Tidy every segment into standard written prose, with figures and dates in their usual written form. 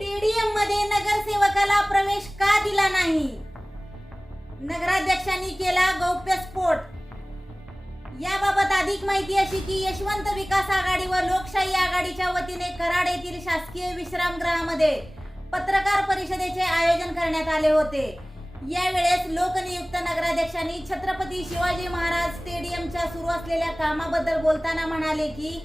Stadium मध्ये नगरसेवकाला प्रवेश का दिला नाही? नगराध्यक्षांनी केला गौप्यस्फोट. याबाबत अधिक माहिती अशी की यशवंत विकास आघाडी व लोकशाही आघाडीच्या वतीने कराड येथील शासकीय विश्रामगृहामध्ये पत्रकार परिषदेचे आयोजन करण्यात आले होते. यावेळेस लोकनियुक्त नगराध्यक्षांनी छत्रपती शिवाजी महाराज स्टेडियमच्या सुरू असलेल्या कामाबद्दल बोलताना म्हणाले की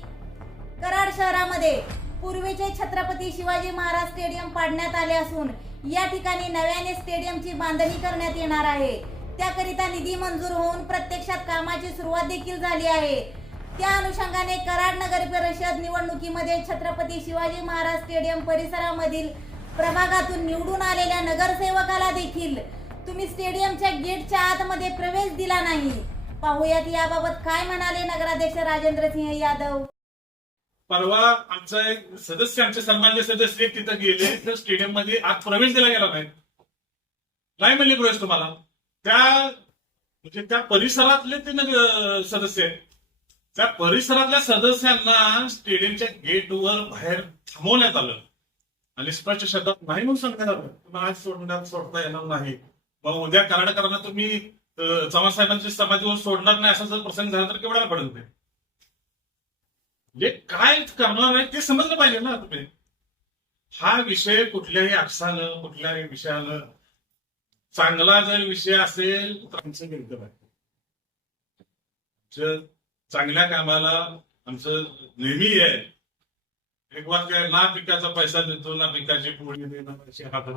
कराड शहरामध्ये पूर्वीचे छत्रपती शिवाजी महाराज स्टेडियम पाडण्यात आले असून या ठिकाणी नव्याने स्टेडियमची बांधणी करण्यात येणार आहे. त्याकरिता निधी मंजूर होऊन प्रत्यक्षात कामाची सुरुवात देखील झाली आहे. त्या अनुषंगाने कराड नगर परिषद निवडणुकीमध्ये छत्रपती शिवाजी महाराज स्टेडियम परिसरामधील प्रभागातून निवडून आलेल्या नगरसेवकाला देखील तुम्ही स्टेडियमच्या गेटच्या आतमध्ये प्रवेश दिला नाही. पाहूयात याबाबत काय म्हणाले नगराध्यक्ष राजेंद्र सिंह यादव. परवा आमचा एक सदस्य, आमचे सन्मान्य सदस्य तिथं गेले तर स्टेडियम मध्ये आत प्रवेश दिला गेला नाही म्हणले प्रवेश तुम्हाला. त्या परिसरातले ते सदस्य आहेत. त्या परिसरातल्या सदस्यांना स्टेडियमच्या गेटवर बाहेर थांबवण्यात आलं आणि स्पष्ट शब्दात नाही म्हणून सांगण्यात आलं तुम्हाला आज सोडता येणार नाही. मग उद्या कराडकरांना तुम्ही चव्हाण साहेबांच्या समाधीवर सोडणार नाही असा जर प्रसंग झाला तर केवढ्याला पडेल ते? म्हणजे काय करणार आहे ते समजलं पाहिजे ना तुम्ही. हा विषय कुठल्याही अक्षानं, कुठल्याही विषयानं चांगला जर विषय असेल तर आमचं मिळतं आहे. चांगल्या कामाला आमचं नेहमी आहे. एक वाक्य, ना पिकाचा पैसा देतो ना पिकाची पोळी देणार हातात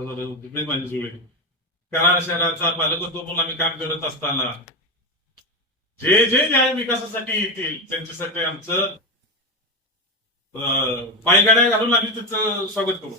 माझी जुळे. कराड शहराचा पालकत्व म्हणून आम्ही काम करत असताना जे जे न्याय विकासासाठी येतील त्यांच्यासाठी आमचं पायगाड्या घालून आम्ही त्याचं स्वागत करू.